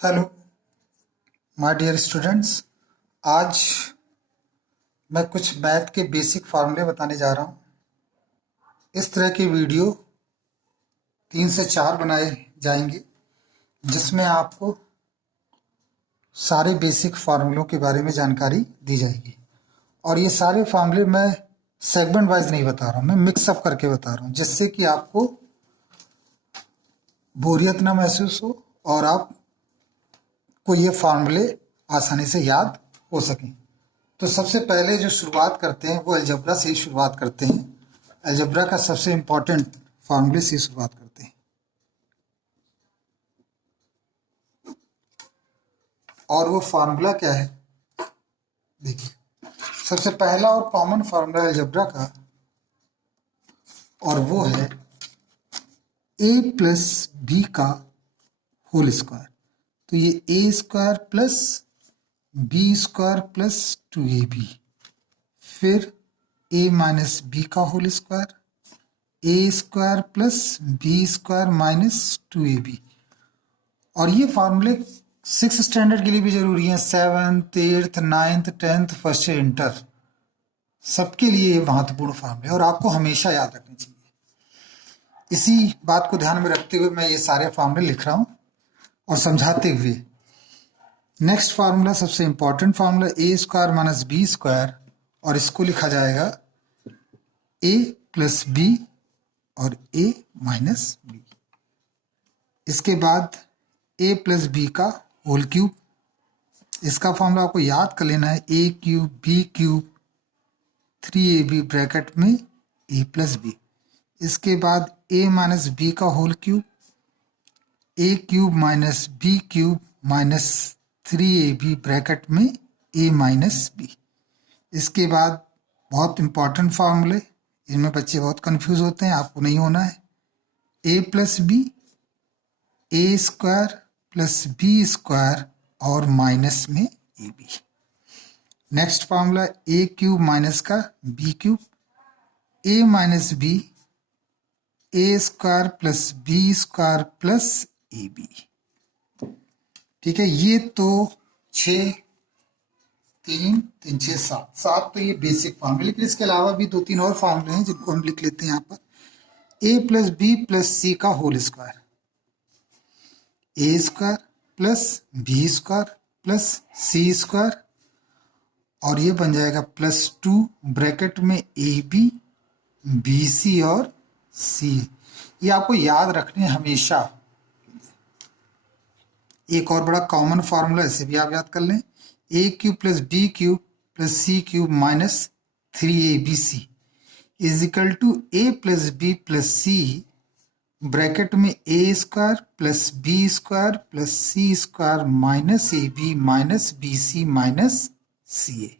Hello my dear students. आज मैं कुछ मैथ के बेसिक फार्मूले बताने जा रहा हूँ। इस तरह के वीडियो 3 से 4 बनाए जाएंगे जिसमें आपको सारे बेसिक फार्मूलों के बारे में जानकारी दी जाएगी। और ये सारे फार्मूले मैं सेगमेंट वाइज नहीं बता रहा हूँ, मैं मिक्सअप करके बता रहा हूँ, जिससे कि आपको बोरियत ना महसूस हो और आपको ये फार्मूले आसानी से याद हो सकें। तो सबसे पहले जो शुरुआत करते हैं वो अलजब्रा से ही शुरुआत करते हैं। अलजब्रा का सबसे इम्पोर्टेंट फार्मूले से शुरुआत करते हैं। और वो फार्मूला क्या है देखिए, सबसे पहला और कॉमन फार्मूला अलजब्रा का, और वो है a प्लस बी का होल स्क्वायर। तो ये a square plus B square plus 2ab, फिर a माइनस बी का whole square, a square plus B square minus 2ab। और ये फार्मूले 6th स्टैंडर्ड के लिए भी जरूरी है, 7th 8th 9th 10th first year inter सबके लिए ये महत्वपूर्ण फार्मूले और आपको हमेशा याद रखने चाहिए। इसी बात को ध्यान में रखते हुए मैं ये सारे फार्मूले लिख रहा हूँ और समझाते हुए। नेक्स्ट फार्मूला सबसे इंपॉर्टेंट फार्मूला ए स्क्वायर माइनस बी स्क्वायर, और इसको लिखा जाएगा ए प्लस बी और ए माइनस बी। इसके बाद ए प्लस बी का होल क्यूब, इसका फॉर्मूला आपको याद कर लेना है, A cube B cube 3ab bracket में ए प्लस बी। इसके बाद ए माइनस बी का whole cube, A cube minus B cube minus 3ab bracket में ए माइनस बी। इसके बाद बहुत इंपॉर्टेंट फार्मूले, इनमें बच्चे बहुत कंफ्यूज होते हैं, आपको नहीं होना है। A plus B, A square plus B square और माइनस में A B. Next formula A cube minus का B cube, A minus B, A square plus B square plus A B. ठीक है, ये तो 6 3 3 6 7 तो ये बेसिक फार्मूले, लेकिन इसके अलावा भी 2-3 और फार्मूले हैं जिनको हम लिख लेते हैं यहाँ पर। A plus B plus C का whole square, A square plus B square plus C square, और ये बन जाएगा +2 ब्रैकेट में ए बी बी सी और सी। ये आपको याद रखने हमेशा। एक और बड़ा कॉमन फार्मूला, इसे भी आप याद कर लें, A cube plus B cube plus C cube minus 3abc is equal to A plus B plus C bracket में A square plus B square plus C square minus A B minus B C minus C A.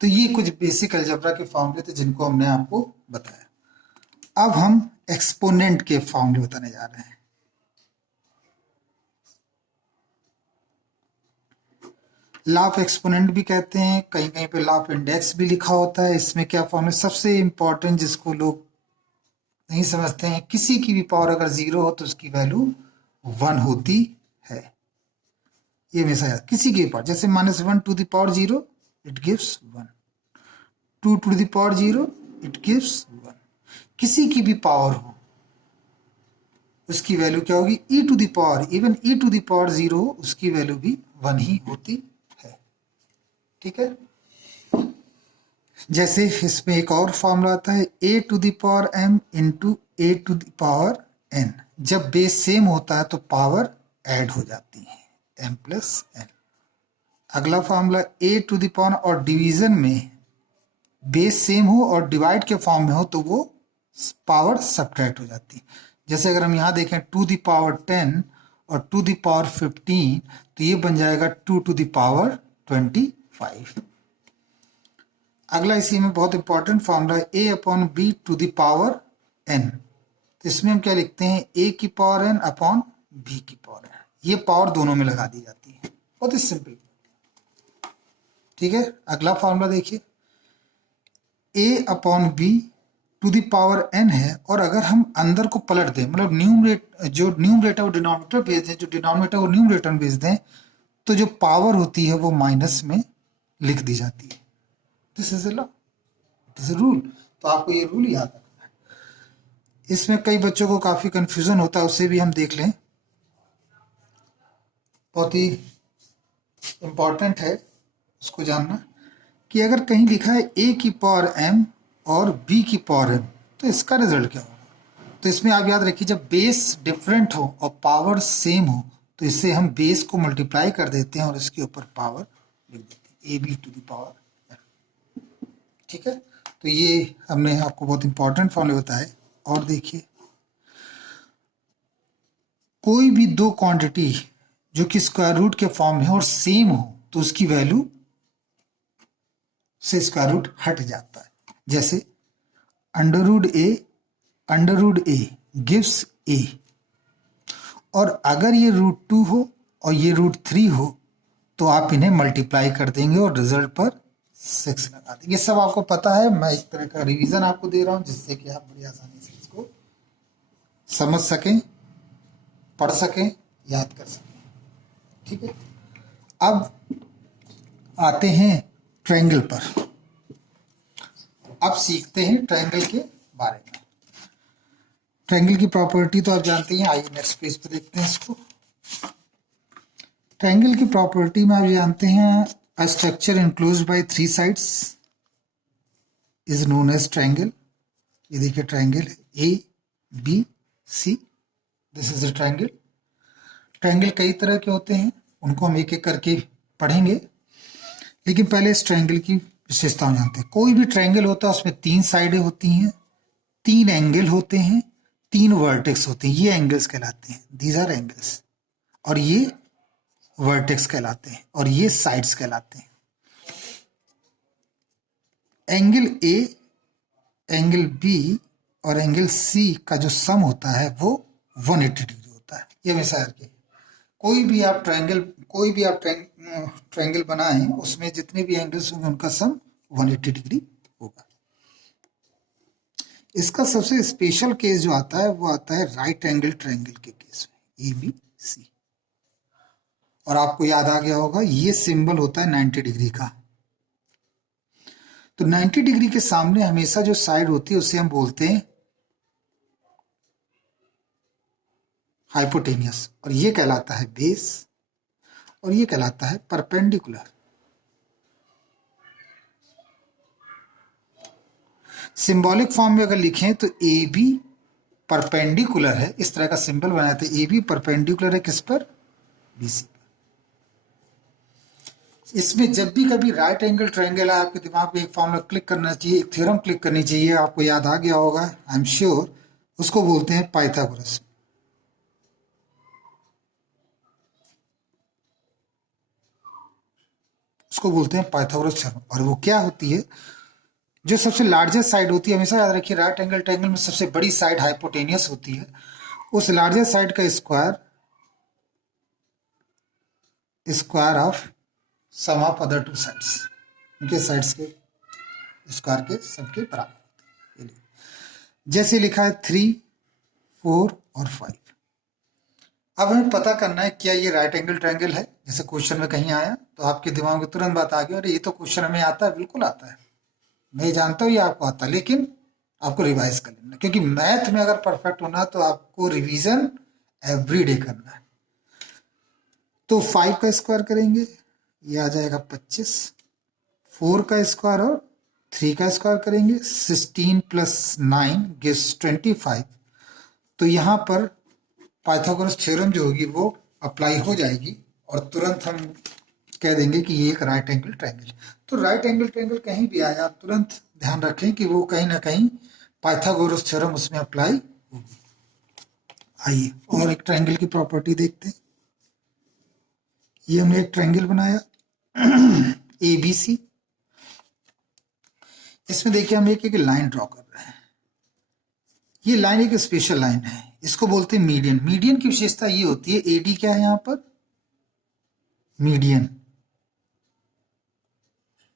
तो ये कुछ basic algebra के फॉर्मूले थे जिनको हमने आपको बताया। अब हम एक्सपोनेंट के फॉर्मूले बताने जा रहे हैं। लॉ ऑफ एक्सपोनेंट भी कहते हैं, कहीं कहीं पे लॉ ऑफ इंडेक्स भी लिखा होता है। इसमें क्या फॉर्मूला सबसे इंपॉर्टेंट जिसको लोग नहीं समझते हैं, किसी की भी पावर अगर 0 हो तो उसकी वैल्यू 1 होती है। ये हमेशा याद, किसी की भी पावर, जैसे -1 to the power 0 it gives 1, 2 to the power 0 it gives 1। किसी की भी पावर हो उसकी वैल्यू क्या होगी, e to the power, even e to the power 0 हो उसकी वैल्यू भी 1 ही होती है। ठीक है, जैसे इसमें एक और फॉर्मूला आता है, a to the power m into a to the power n। जब बेस सेम होता है तो पावर ऐड हो जाती है, m प्लस n। अगला formula a to the power, और डिवीजन में बेस सेम हो और डिवाइड के फॉर्म में हो तो वो पावर सब्ट्रैक्ट हो जाती है। जैसे अगर हम यहाँ देखें 2 द पावर 10 और 2 द पावर 15 तो ये बन जाएगा 2 टू द पावर 25। अगला इसी में बहुत इंपॉर्टेंट फॉर्मूला है a upon B to the power n। तो इसमें हम क्या लिखते हैं, a की पावर n अपॉन b की पावर n। ये पावर दोनों में लगा दी जाती है, बहुत ही सिंपल। ठीक है, अगला फॉर्मूला देखिए, a upon B to the power n है, और अगर हम अंदर को पलट दें, मतलब न्यूमरेटर और डिनोमिनेटर भेज दें, जो डिनोमिनेटर और न्यूमरेटर भेज दें, तो जो पावर होती है वो माइनस में लिख दी जाती है। This is a law, this is a rule. तो आपको ये रूल याद रखना है। इसमें कई बच्चों को काफी कंफ्यूजन होता है, उसे भी हम देख लें। बहुत ही इंपॉर्टेंट है उसको जानना कि अगर कहीं लिखा है a की पावर m और b की पावर m, तो इसका रिजल्ट क्या होगा। तो इसमें आप याद रखिए, जब बेस डिफरेंट हो और पावर सेम हो, तो इससे हम बेस को मल्टीप्लाई कर देते हैं और इसके ऊपर पावर लिख देते हैं, ab to the power m। ठीक है, तो ये हमने आपको बहुत इंपॉर्टेंट फॉर्मूले बताए। और देखिए, कोई भी दो क्वांटिटी जो कि स्क्वायर रूट के फॉर्म में हो और सेम हो, तो उसकी वैल्यू से स्क्वायर रूट हट जाता है। जैसे under root A gives A, और अगर ये √2 हो और ये √3 हो, तो आप इन्हें मल्टीप्लाई कर देंगे और रिजल्ट पर 6 लगा देंगे। ये सब आपको पता है, मैं एक तरह का रिवीजन आपको दे रहा हूं, जिससे कि आप बड़ी आसानी से इसको समझ सकें, पढ़ सकें, याद कर सकें। ठीक है, अब आते हैं ट्रायंगल पर। अब सीखते हैं ट्रायंगल के बारे में। ट्रायंगल की प्रॉपर्टी तो आप जानते हैं, आइए नेक्स्ट पेज पे देखते हैं इसको। ट्रायंगल की प्रॉपर्टी में आप जानते हैं, a structure enclosed by 3 sides is known as triangle. ये देखिए triangle A B C, this is a triangle. Triangle कई तरह के होते हैं, उनको हम एक एक करके पढ़ेंगे, लेकिन पहले इस ट्रायंगल की विशेषताओं जानते हैं। कोई भी ट्रायंगल होता है उसमें 3 साइडें होती हैं, 3 एंगल होते हैं, 3 वर्टेक्स होते हैं, ये एंगल्स कहलाते हैं, दीज आर एंगल्स। और ये वर्टेक्स कहलाते हैं, और ये साइड्स कहलाते हैं। एंगल ए, एंगल बी और एंगल सी का जो सम होता है वो 180 डिग्री होता है। ये हमेशा याद रखिए, कोई भी आप ट्रायंगल बनाएं, उसमें जितने भी एंगल्स होंगे उनका सम 180 डिग्री होगा। इसका सबसे स्पेशल केस जो आता है वो आता है राइट एंगल ट्रायंगल के केस में, ए बी सी। और आपको याद आ गया होगा, ये सिंबल होता है 90 डिग्री का। तो 90 डिग्री के सामने हमेशा जो साइड होती है उसे हम बोलते हैं हाइपोटेनियस, और ये कहलाता है बेस, और ये कहलाता है परपेंडिकुलर। सिंबॉलिक फॉर्म में अगर लिखें तो ए बी परपेंडिकुलर है, इस तरह का सिंबल बनाते हैं, ए बी परपेंडिकुलर है किस पर, बी सी पर। इसमें जब भी कभी राइट एंगल ट्रायंगल है, आपके दिमाग में एक फॉर्मूला क्लिक करना चाहिए, एक थ्योरम क्लिक करनी चाहिए, आपको याद आ गया होगा आई एम श्योर, उसको बोलते हैं पाइथागोरस। उसको बोलते हैं पाइथागोरस थ्योरम। और वो क्या होती है, जो सबसे लार्जेस्ट साइड होती है, हमेशा याद रखिए राइट एंगल ट्रायंगल में सबसे बड़ी साइड हाइपोटेनियस होती है, उस लार्जेस्ट साइड का square of sum of other 2 sides, उनके साइड्स के स्क्वायर के सबके बराबर। जैसे लिखा है 3, 4 और 5। अब हमें पता करना है क्या ये राइट एंगल ट्रायंगल है। जैसे क्वेश्चन में कहीं आया तो आपके दिमाग में तुरंत बात आ गई, अरे ये तो क्वेश्चन हमें आता है, बिल्कुल आता है, मैं जानता हूँ ये आपको आता है, लेकिन आपको रिवाइज कर लेना, क्योंकि मैथ में अगर परफेक्ट होना तो आपको रिवीजन एवरी डे करना है। तो 5 का स्क्वायर करेंगे, ये आ जाएगा 25, 4 का स्क्वायर और 3 का स्क्वायर करेंगे, 16 + 9 गिव्स 25। तो यहाँ पर पाइथागोरस थ्योरम जो होगी वो अप्लाई हो जाएगी, और तुरंत हम कह देंगे कि ये एक राइट एंगल ट्रायंगल। तो राइट एंगल ट्रायंगल कहीं भी आया, आप तुरंत ध्यान रखें कि वो कहीं ना कहीं पाइथागोरस थ्योरम उसमें अप्लाई होगी। आइए और एक ट्रायंगल की प्रॉपर्टी देखते हैं। ये हमने एक ट्रायंगल बनाया ए बी सी। इसमें देखिए हम एक एक लाइन ड्रॉ कर रहे हैं। ये लाइन एक स्पेशल लाइन है, इसको बोलते हैं मीडियन। मीडियन की विशेषता ये होती है, एडी क्या है यहाँ पर, मीडियन,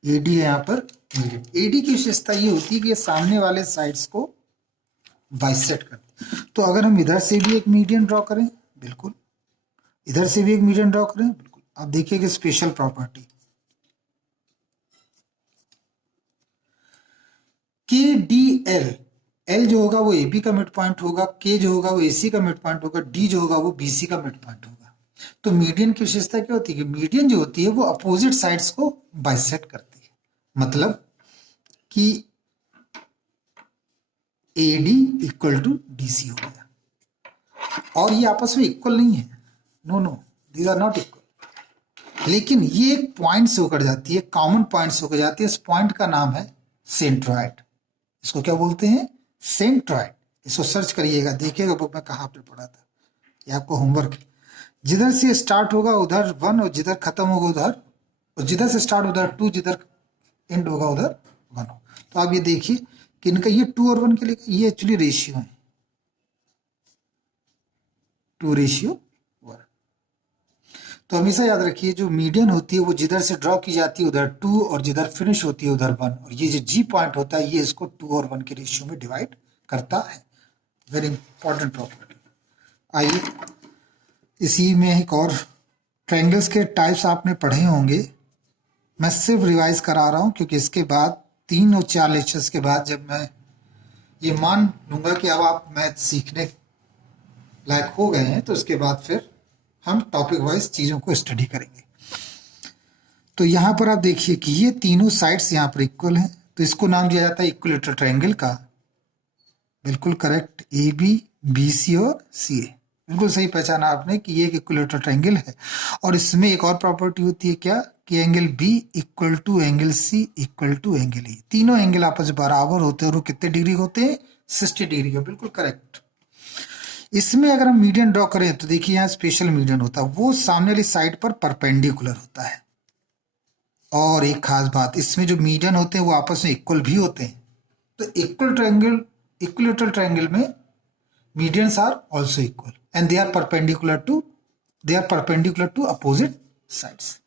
एडी है यहाँ पर मीडियन। एडी की विशेषता ये होती है कि ये सामने वाले साइड्स को बाइसेक्ट करते हैं। तो अगर हम इधर से भी एक मीडियन ड्रॉ करें, बिल्कुल, इधर से भी एक मीडियन ड्रॉ करें, बिल्कुल, आप देखिए स्पेशल प्रॉपर्टी के डी एल, एल जो होगा वो ए बी का मिड पॉइंट होगा, के जो होगा वो ए सी का मिड पॉइंट होगा, डी जो होगा वो बी सी का मिड पॉइंट होगा। तो मीडियन की विशेषता क्या होती है कि मीडियन जो होती है वो अपोजिट साइड्स को बाइसेक्ट करती है। मतलब कि A D equal to D C हो गया, और ये आपस में इक्वल नहीं है, no no, these are not equal, लेकिन ये एक पॉइंट से होकर जाती है, कॉमन पॉइंट से होकर जाती है। इस पॉइंट का नाम है सेंट्रॉइड। इसको क्या बोलते हैं? सेंट्रॉइड। इसको सर्च करिएगा, देखिएगा बुक में कहाँ पे पढ़ा था, ये आपको होमवर्क है। जिधर से स्टार्ट होगा उधर 1, और जिधर खत्म होगा उधर, और जिधर से स्टार्ट उधर 2, जिधर एंड होगा उधर 1 हो। तो आप ये देखिए कि इनका ये 2 और 1 के लिए ये एक्चुअली रेशियो है, 2:1। तो हमेशा याद रखिए जो मीडियन होती है वो जिधर से ड्रॉ की जाती है उधर 2, और जिधर फिनिश होती है उधर 1, और ये जो जी पॉइंट होता है ये इसको 2 और 1 के रेशियो में डिवाइड करता है। Very important property. आइए इसी में एक और, ट्रायंगल्स के टाइप्स आपने पढ़े होंगे, मैं सिर्फ रिवाइज करा रहा हूँ क्योंकि इसके बाद 3 और 4 लेक्चर्स के बाद जब मैं ये मान लूँगा कि अब आप मैथ सीखने लायक हो गए हैं, तो उसके बाद फिर हम टॉपिक वाइज चीज़ों को स्टडी करेंगे। तो यहाँ पर आप देखिए कि ये तीनों साइड्स यहाँ पर इक्वल हैं, तो इसको नाम दिया जाता है इक्विलेटरल ट्रायंगल का। बिल्कुल correct, A B, B C और सी ए, बिल्कुल सही पहचाना आपने कि ये एक इक्विलेटरल ट्रायंगल है। और इसमें एक और प्रॉपर्टी होती है क्या, कि angle B equal to angle C equal to angle A, तीनों एंगल आपस में बराबर होते हैं और वो कितने डिग्री होते हैं? 60 डिग्री का, बिल्कुल करेक्ट। इसमें अगर हम मीडियन ड्रॉ करें तो देखिए यहाँ स्पेशल मीडियन होता है, वो सामने वाली साइड पर परपेंडिकुलर होता है। और एक खास बात, इसमें जो मीडियन होते हैं वो आपस में इक्वल भी होते हैं। तो इक्विलेटरल ट्रायंगल में medians are also equal and they are perpendicular to opposite sides.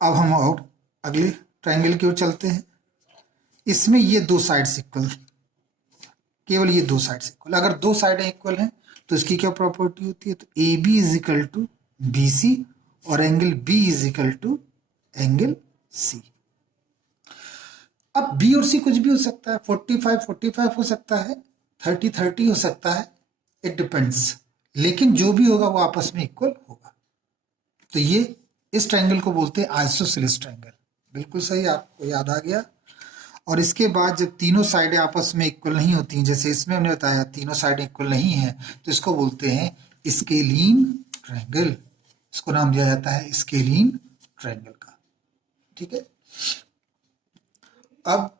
अब हम और अगले ट्रायंगल की ओर चलते हैं। इसमें ये 2 साइड्स इक्वल, केवल ये 2 साइड्स इक्वल। अगर 2 साइडें इक्वल हैं तो इसकी क्या प्रॉपर्टी होती है? तो A B is equal to B C और angle B is equal to angle C. अब बी और सी कुछ भी हो सकता है, 45 हो सकता है, 30 हो सकता है, इट डिपेंड्स, लेकिन जो भी होगा वो आपस में इक्वल होगा। तो ये इस ट्रायंगल को बोलते हैं आइसोसेलेस ट्रायंगल। बिल्कुल सही, आपको याद आ गया। और इसके बाद जब तीनों साइडें आपस में इक्वल नहीं होती हैं, जैसे इसमें हमने बताया तीनों साइडें इक्वल नहीं हैं, तो इसको बोलते हैं स्केलीन ट्रायंगल। इसको नाम दिया जाता है स्केलीन ट्रायंगल का। ठीक है, अब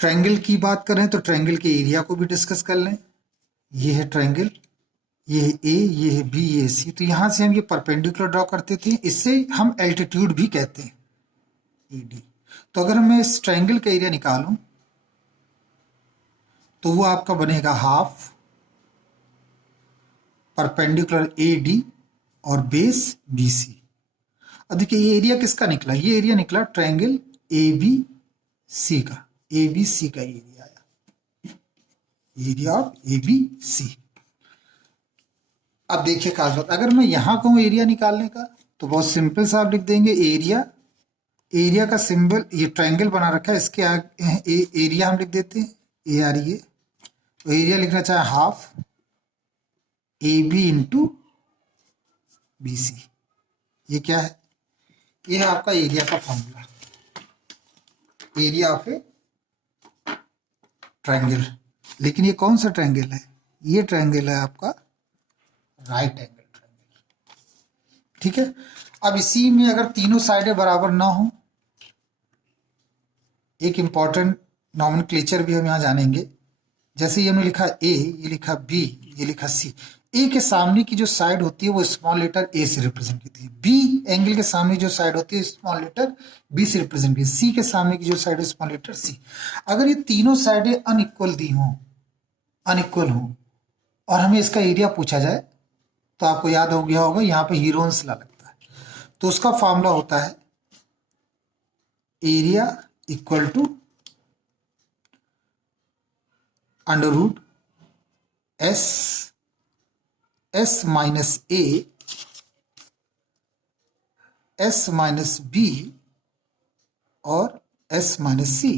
ट्रायंगल की बात करें तो ट्रायंगल के एरिया को भी डिस्कस कर लें। ये है ट्रायंगल, ये है ए, ये है बी, ये है सी। तो यहां से हम ये परपेंडिकुलर ड्रॉ करते थे, इससे हम एल्टीट्यूड भी कहते हैं, ई डी। तो अगर मैं इस ट्रायंगल का एरिया निकालूं तो वो आपका बनेगा हाफ परपेंडिकुलर ए डी और बेस बी सी। अब देखिए ये एरिया किसका निकला? ये एरिया निकला ट्रायंगल ए बी सी का, ए बी सी का एरिया आया, area of A B C. अब देखिए खास बात, अगर मैं यहां कहूं एरिया निकालने का तो बहुत सिंपल सा आप लिख देंगे एरिया, एरिया का सिंबल, ये ट्रायंगल बना रखा है इसके आगे एरिया हम लिख देते हैं ए आर ई ए। तो एरिया लिखना चाहे half A B into B C. ये क्या है? ये है आपका एरिया का formula, area of a triangle. लेकिन ये कौन सा ट्रायंगल है? ये ट्रायंगल है आपका राइट एंगल ट्रायंगल। ठीक है, अब इसी में अगर तीनों साइडें बराबर ना हो, एक इंपॉर्टेंट नॉमेनक्लेचर भी हम यहां जानेंगे। जैसे ये हमने लिखा ए, ये लिखा बी, ये लिखा सी। ए के सामने की जो साइड होती है वो स्मॉल लेटर ए से रिप्रेजेंट की थी, बी एंगल के सामने जो साइड होती है स्मॉल लेटर बी से रिप्रेजेंट की, सी के सामने की जो साइड है स्मॉल लेटर सी। अगर ये तीनों साइडें अनइक्वल दी हों, अनइक्वल हो, और हमें इसका एरिया पूछा जाए, तो आपको याद हो गया होगा यहाँ पे हीरोन्स लॉ लगता है। तो उसका फॉर्मूला होता है area equal to under root S minus A S minus B और एस माइनस सी।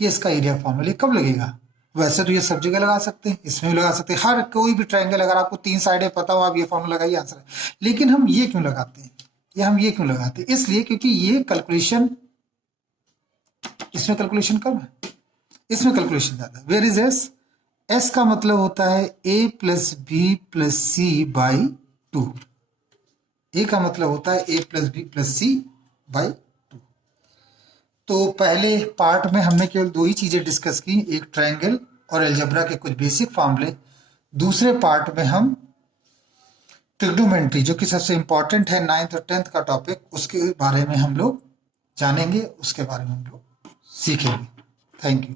ये इसका एरिया फॉर्मूला कब लगेगा? वैसे तो ये सब जगह लगा सकते हैं, इसमें भी लगा सकते हैं, हर कोई भी ट्रायंगल अगर आपको 3 साइडें पता हो आप ये फॉर्मूला लगाइए, आंसर है। लेकिन हम ये क्यों लगाते हैं, हम ये क्यों लगाते हैं? इसलिए क्योंकि ये कैलकुलेशन, इसमें कैलकुलेशन कम है, इसमें कैलकुलेशन ज्यादा। Where is S? एस का मतलब होता है A plus B plus C by 2। A का मतलब होता है A plus B plus C by 2। तो पहले पार्ट में हमने केवल 2 ही चीजें डिस्कस की, एक ट्रायंगल और अलजेब्रा के कुछ बेसिक फॉर्मूले। दूसरे पार्ट में हम ट्रिग्नोमेट्री, जो कि सबसे इंपॉर्टेंट है 9th और 10th का टॉपिक, उसके बारे में हम लोग जानेंगे, उसके बारे में हम लोग सीखेंगे। Thank you.